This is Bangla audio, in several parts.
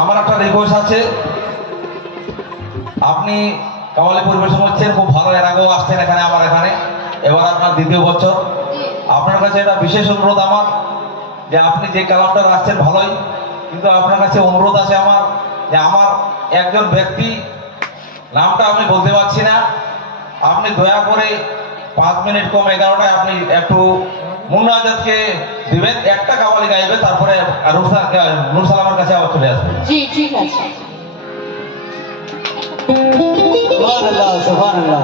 আমার একটা রিকোয়েস্ট আছে, আপনি কাওয়ালি পরিবেশন করছেন খুব ভালো, এর আগেও আসছেন এখানে আমার এখানে, এবার আপনার দ্বিতীয় বছর। আপনার কাছে একটা বিশেষ অনুরোধ আমার, যে আপনি যে কালামটা রাখছেন ভালোই, কিন্তু আপনার কাছে অনুরোধ আছে আমার, যে আমার একজন ব্যক্তি নামটা আমি বলতে পারছি না, আপনি দয়া করে 5 মিনিট কম 11টায় আপনি একটু মুন্না আজাদকে দিবেন, একটা কাওয়ালি গাইবে, তারপরে নূর সালামের কাছে আবার চলে আসবে। জি ঠিক আছে। সুবহানাল্লাহ সুবহানাল্লাহ।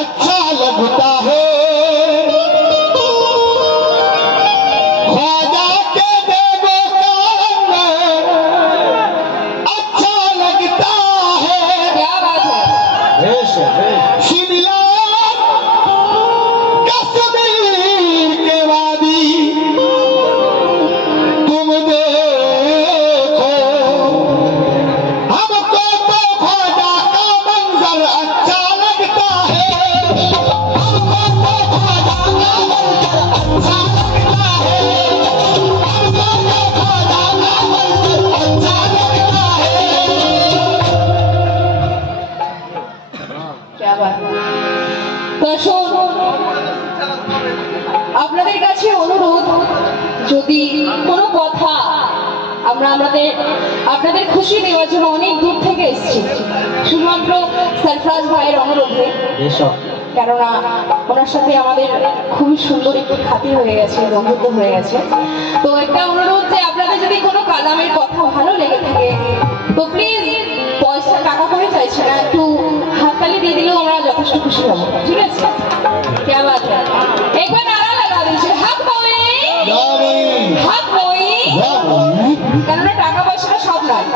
अच्छा लगता है ख्वाजा के देवों का अच्छा लगता है। क्या बात है। शिमला कश्मीर के वादी तुम देखो, हमको तो ख्वाजा का मंजर अच्छा लगता है। हमको तो ख्वाजा का मंजर अच्छा लगता है। हमको तो ख्वाजा का मंजर अच्छा लगता है। क्या बात है। দর্শক, আপনাদের কাছে অনুরোধ, যদি কোনো কথা আপনাদের খুশি দেওয়ার জন্য অনেক দূর থেকে এসেছি, শুধুমাত্র সরফরাজ ভাইয়ের অনুরোধে, কেননা ওনার সাথে আমাদের খুবই সুন্দর একটু খাতি হয়ে গেছে, বন্ধুত্ব হয়ে গেছে। তো একটা অনুরোধ, যে আপনাদের যদি কোনো কালামের কথা ভালো লেগে থাকে, তো প্লিজ পয়সা টাকা করে চাইছে না, একটু হাততালি দিয়ে দিলেও আমরা যথেষ্ট খুশি হব। ঠিক আছে? क्या बात है। एक बार नारा लगा दीजिए, हक मोई, हक मोई। কেননা টাকা পয়সাটা সব নয়,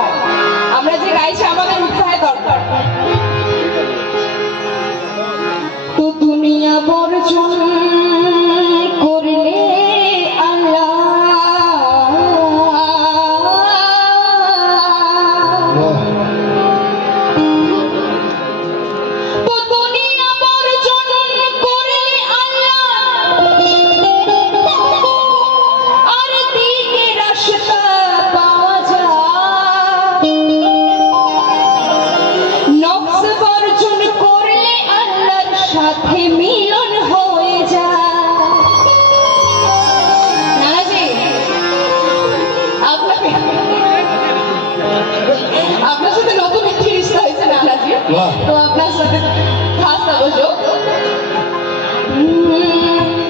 আমরা যে গাইছি আমাদের উৎসাহে দরকার। তো দুনিয়া বর্জন করলে আল্লাহ, তো দুনিয়া বর্জন করলে আল্লাহ, আর দিকে রাস্তা পাওয়া যায়। নফস বর্জন করলে আল্লাহর সাথে মিলন হয়ে যায়। নানাজি, আপনার সাথে নতুন একটি রিশতা হয়েছে নানাজি, তো আপনার সাথে খাস অভিযোগ।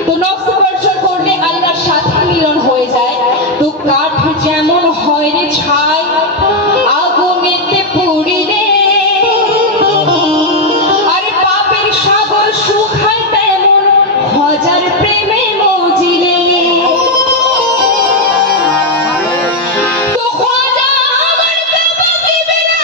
তো নফস বর্জন করলে আল্লাহর সাথে মিলন হয়ে যায়। তো কাঠ যেমন হয় রে ছাই, আগুনেতে পুড়িলে, আরে পাপের সাগর শুকায় তেমন হাজার প্রেমে মজিলে। তো খ্বাজা আমার কাবা দিবে না,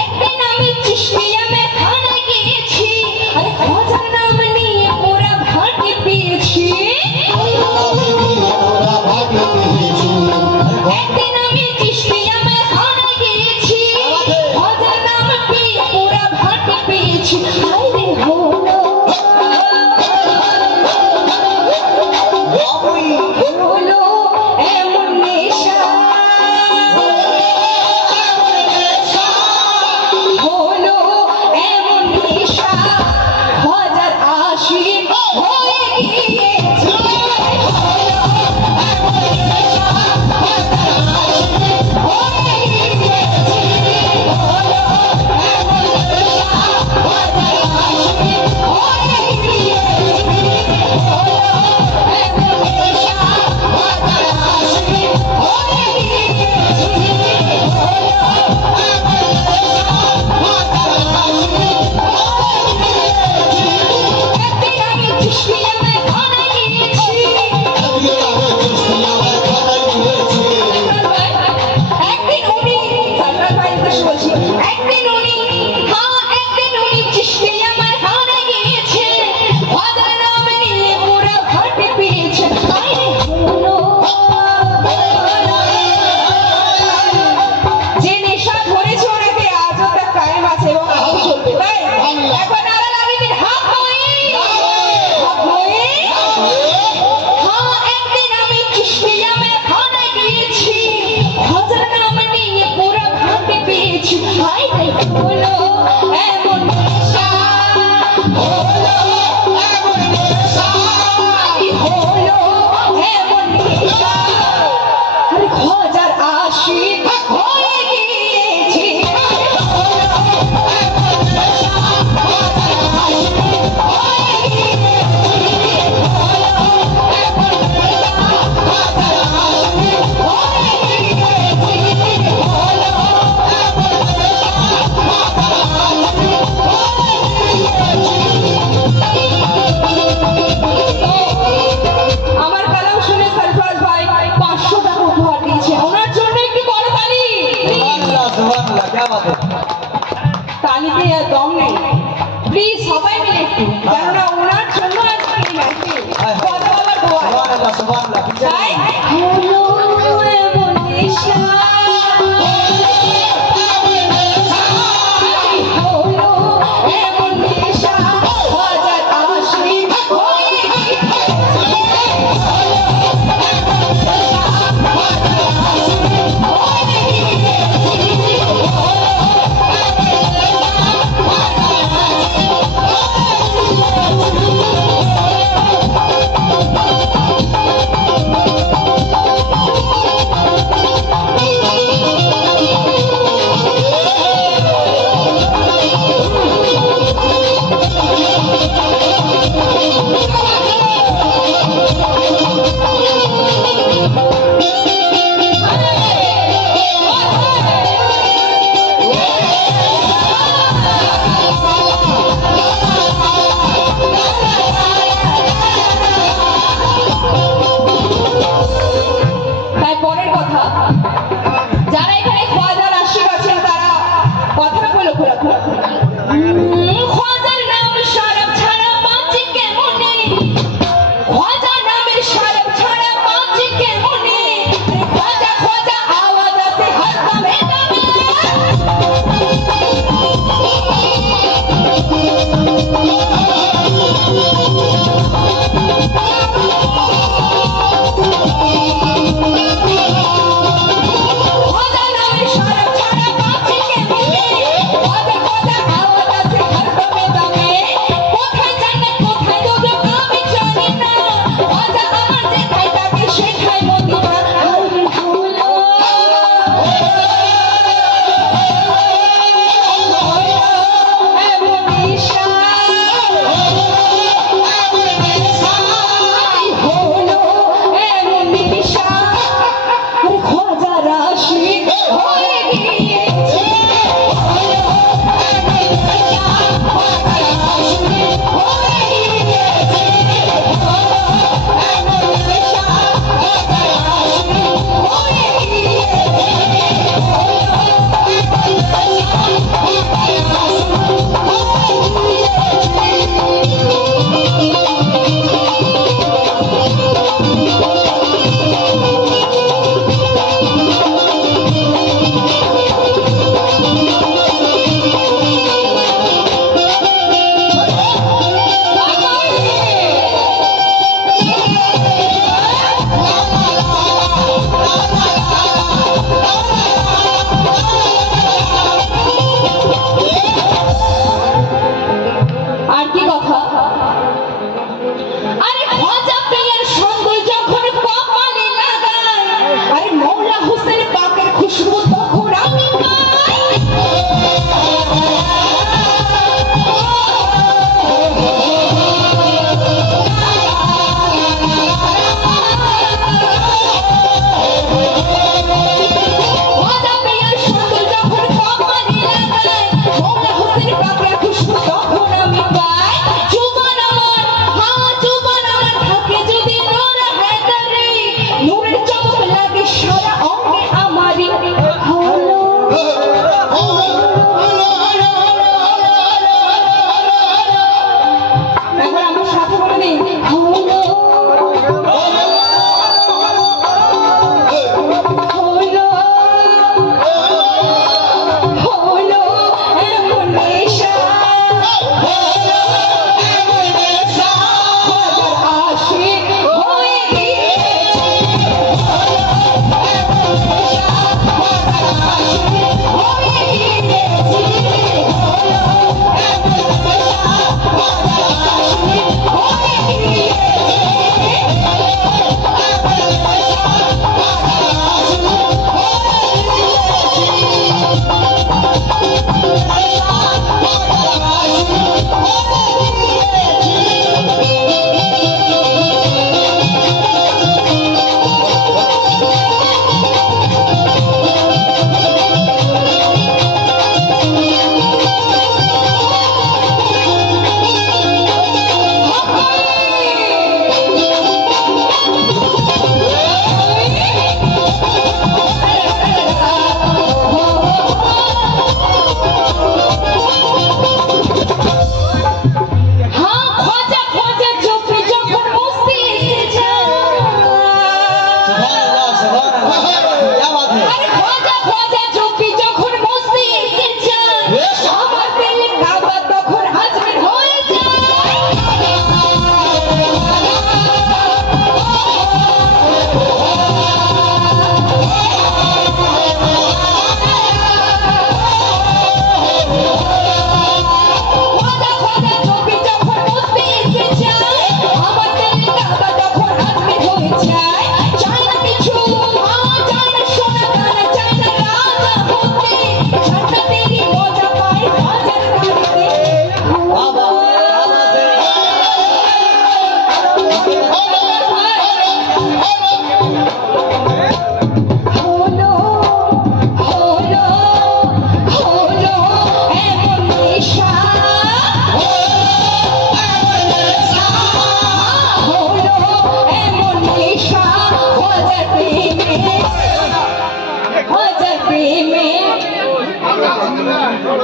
একদিন আমি চিশতিয়া মে খানা গিয়েছি আর খোঁজার নাম নিয়ে পুরা ভাটি পেয়েছি একদিন আমি চিশতিয়া মে খানা গিয়েছি খোঁজার নাম পেয়ে পুরা ভাটি পেয়েছি আরে হলো হলো এমন নেশা হলো এমন নেশা হাজার আশিক হয়ে গিয়েছে হলো এমন নেশা হাজার আশিক হয়ে গিয়েছে হলো এমন নেশা হাজার আশিক হয়ে গিয়েছে হলো এমন নেশা হাজার আশিক হয়ে একদিন আমি চিশতিয়া মে খানা গিয়েছি একদিন উনি সারফরাজ ভাই উদ্দেশ্যে বলছি একদিন উনি চিশতিয়া মে খানা গিয়েছে হাজার নাম নিয়ে পুরা ভাটি পেয়েছে আরে হলো যে নেশা ধরেছে ওনাকে আজও তা কায়েম আছে এবং আজও চলবে তাই একবার নারা লাগিয়ে দিন হাত হয়ে হ্যাঁ একদিন আমি চিশতিয়া মে খানা গিয়েছি হাজার নাম নিয়ে পুরা ভাটি পেয়েছি হাই হাই হলো এমন নেশা হলো এমন নেশা হলো এমন নেশা আরে হাজার আশিক হয়ে গিয়েছে হলো এমন নেশা হাজার আশিক হয়ে গিয়েছে হলো এমন নেশা হাজার আশিক হয়ে গিয়েছে হলো এমন নেশা আমার কালাম শুনে সারফরাজ ভাই 500 টাকা উপহার দিয়েছে ওনার জন্য একটু বড় তালি তালিতে আর দম নেই প্লিজ সবাই মিলে একটু কেননা ওনার জন্য আজকে এই মাইকে কথা বলার দোয়া তাই হলো এমন নেশা হলো এমন নেশা হাজার আশিক হয়ে গিয়েছে হলো এমন নেশা হাজার আশিক হয়ে গিয়েছে হলো এমন নেশা হাজার তাই পরের কথা যারা এখানে খোয়াজার আশিক আছেন তারা কথাটা বলে লক্ষ্য রাখুন খোয়াজার নাম শরব ছাড়া বাঁচি কেমনে খোয়াজা নামের শরব ছাড়া বাঁচি কেমনে খোয়াজা খোয়াজা আওয়াজ আসে হর দমে দমে খোদা নামের শরব ছাড়া বাঁচি কেমনে খোদা খোদা আওয়াজ আসে হর দমে দমে কোথায় জান্নাত কোথায় দোজখ আমি জানি না খোদা আমার যেখায় থাকে সেখায় মদিনা আরে হলো এমন নেশা হলো এমন নেশা আরে খোঁজার আশিক হয়ে গিয়েছে হলো এমন নেশা হাজার আশিক হয়ে গিয়েছে হলো এমন নেশা হাজার আশিক হয়ে গিয়েছে হলো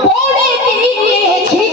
পড়ে গিয়েছি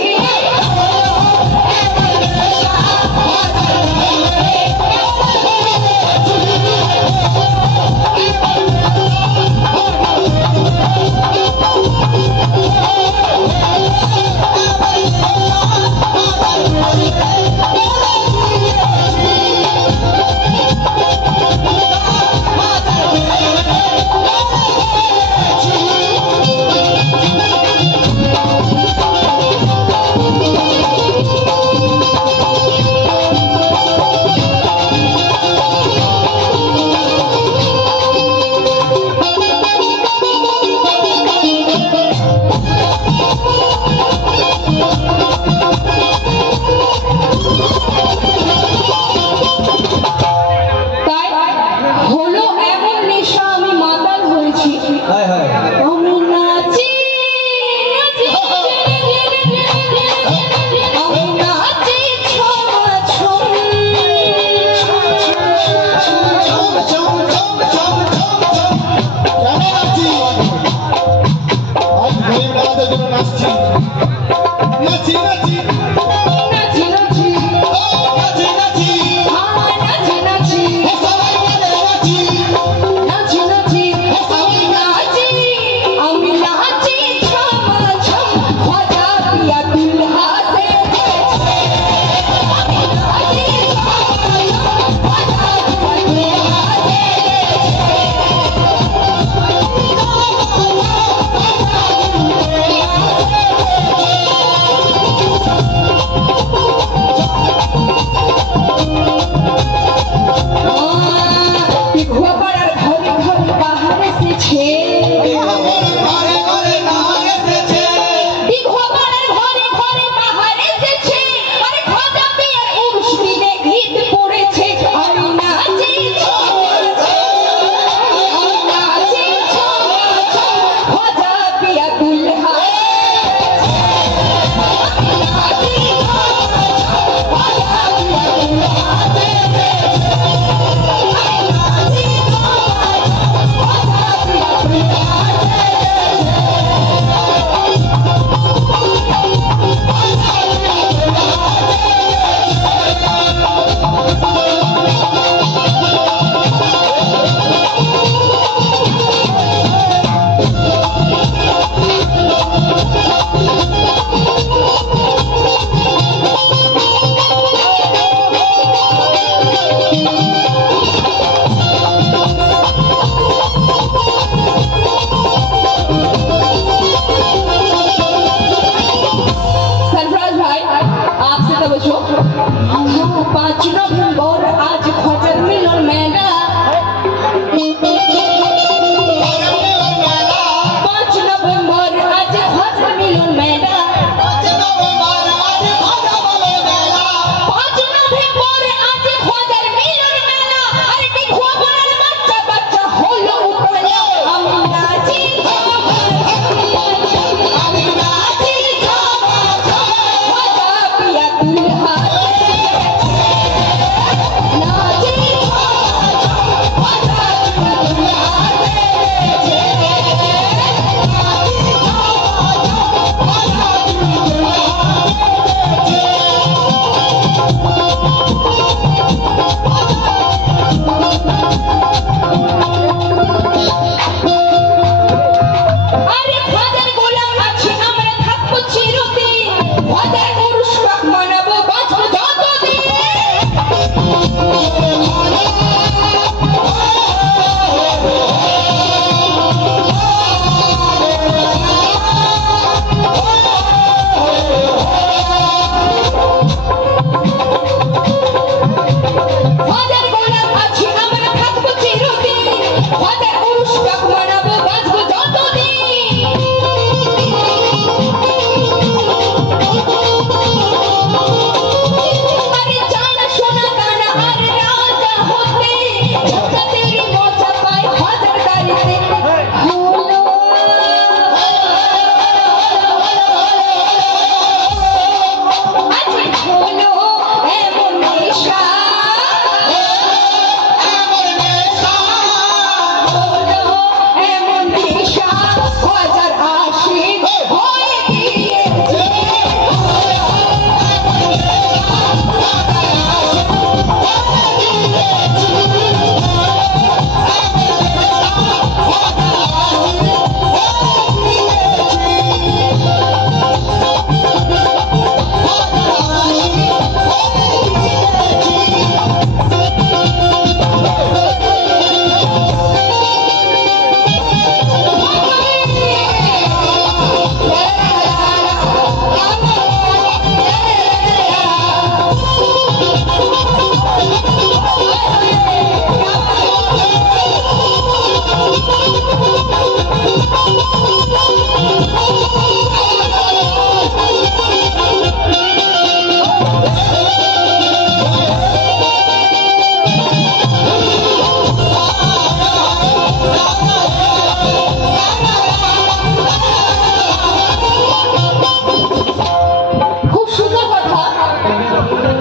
খুব সুন্দর কথা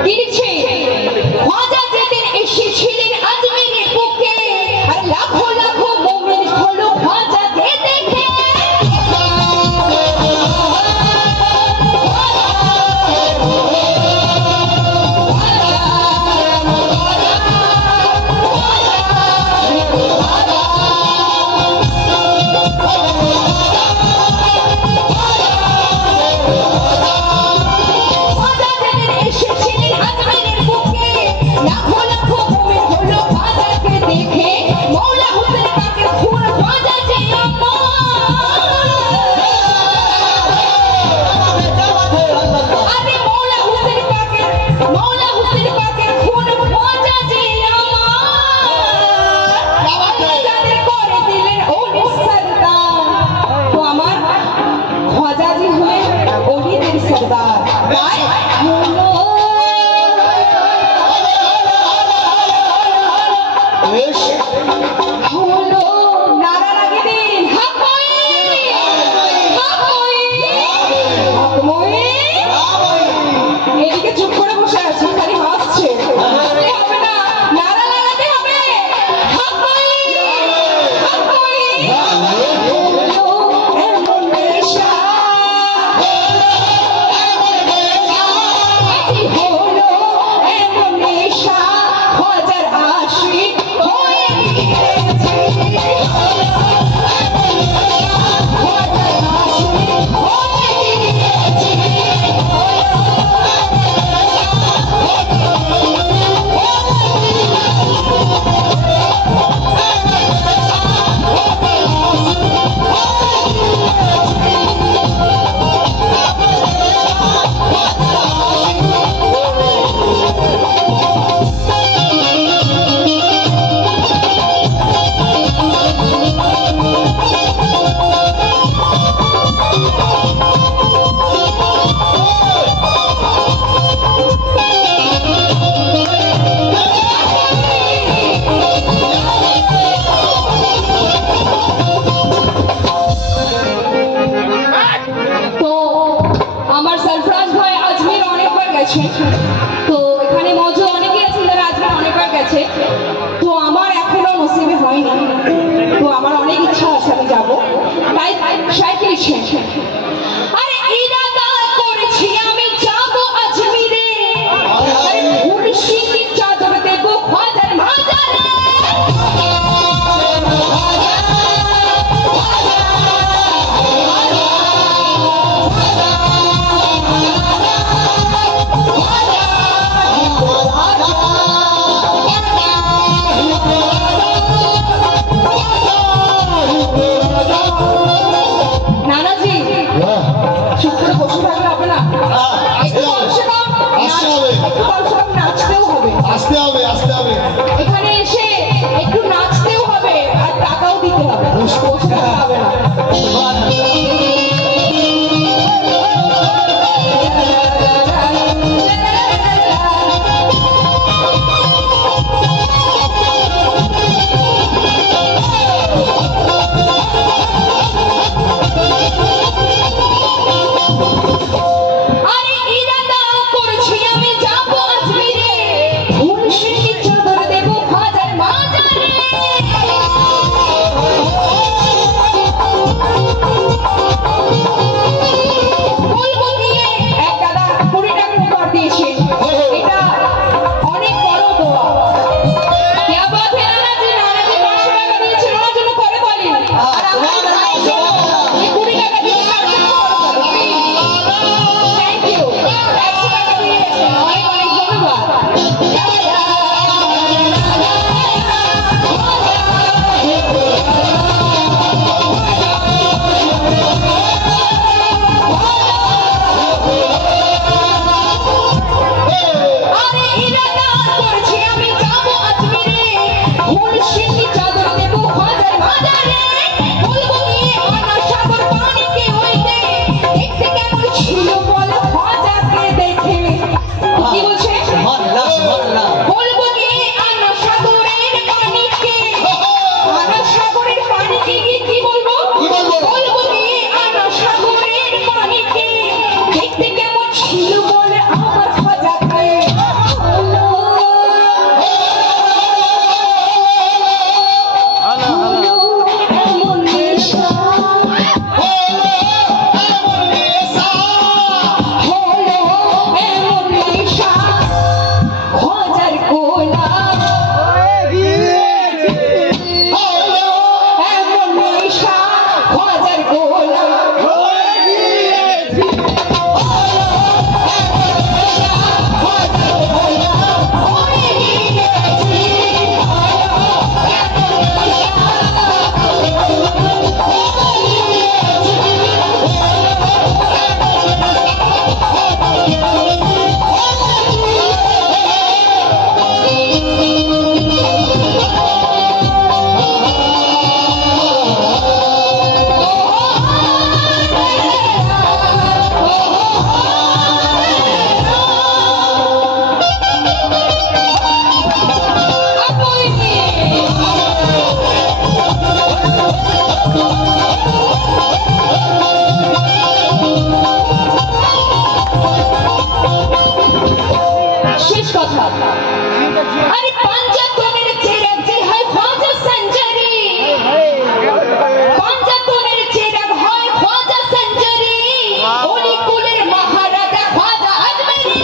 লিখছে খাজা যেদিন এসেছিলেন আজমিরের বুকে আর লাখো লাখো মুমিন হলো খাজাকে দেখে খাজা যেদিন এসেছিলেন আজমিরের বুকে লাখো লাখো মুমিন হলো খাজাকে দেখে মৌলা হোসেন তাকে খুন খাজা যে আরে মৌলা হোসেন পাকের খুন খাজা যে যাদের করে দিলেন ওলি সরদার তো আমার খাজা জি হলেন ওলিদের সরদার তাই হলো হলো নারা লাগিয়ে দিন হক এদিকে চুপ করে বসে আছে খালি হাসছে হাসতে হবে না নারা লাগাতে হবে হক হলো এমন নেশা হলো এমন নেশা হাজার আশিক হয়ে গিয়েছে হাজার আশিক হয়ে গিয়েছে তো আমার সরফরাজ ভাই আজমির অনেকবার গেছে তো এখানে মজা অনেকে আছে যারা আজমির অনেকবার গেছে তো আমার এখনো নসিবে হয়নি তো আমার অনেক ইচ্ছা আছে আমি যাবো তাই সাইকেল ইচ্ছে আরে ইরাদা করেছি আমি যাবো আজমিরে আরে মুর্শিদের চাদর দেবো খাজার মাজারে নানাজি চুপ করে বসে থাকলে হবে না একটু কমসে কম নাচতেও হবে এখানে এসে একটু নাচতেও হবে আর টাকাও দিতে হবে বসে থাকতে হবে না আরে ইরাদা করেছি আমি যাবো আজমিরে মুর্শিদের চাদর দেবো খাজার মাজারে সাহেব আরে পাঞ্জাতনের চেরাগ যে হয় খ্বাজা সঞ্জরি পাঞ্জাতনের চেরাগ হয় খ্বাজা সঞ্জরি ওলি কুলের মহারাজা খ্বাজা আজমেরি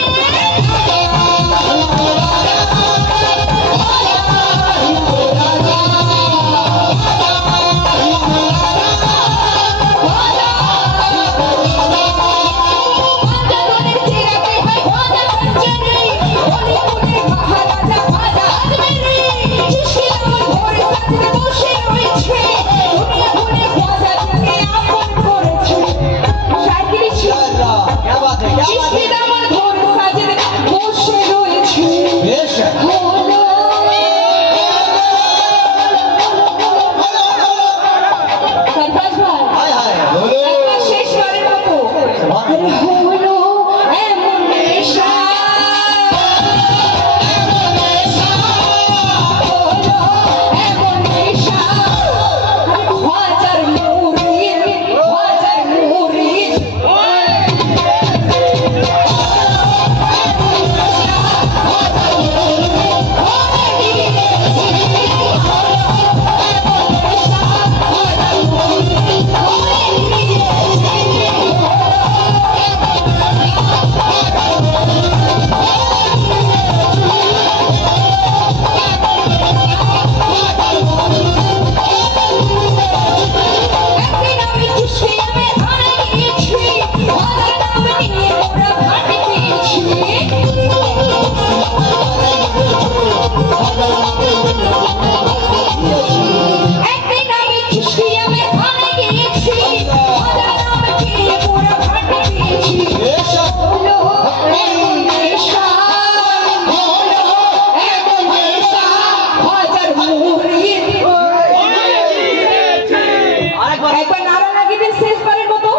একবার নারা লাগিয়ে শেষ করার মতো